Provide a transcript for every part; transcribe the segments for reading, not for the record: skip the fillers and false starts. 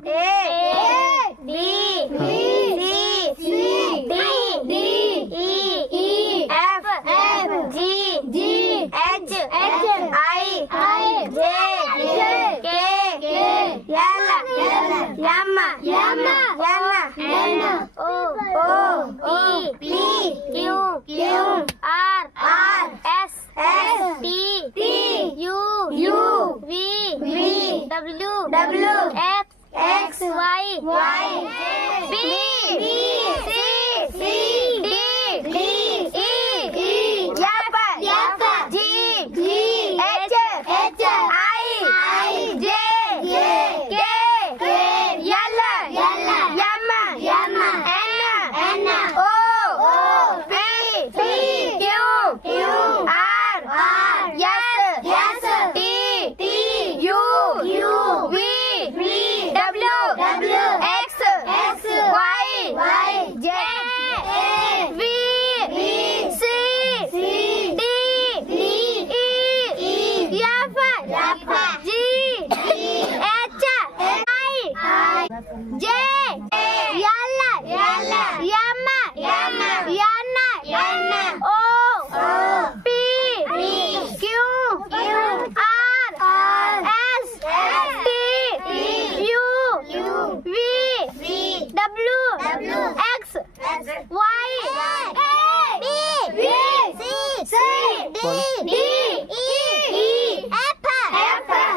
B C D E F G H I J K L M N O P Q R S T U V W X Y B C D E F G H I J K L M N O P Q R S T U V W X Y Z V C D E F G H I J L M N O P Q R S T U V W X Y B C D E F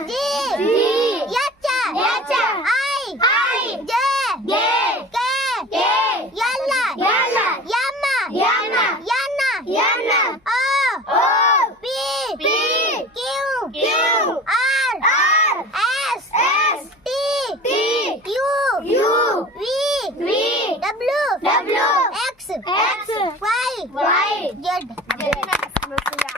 G H I J K L M O P Q R S T U V W X Y Z.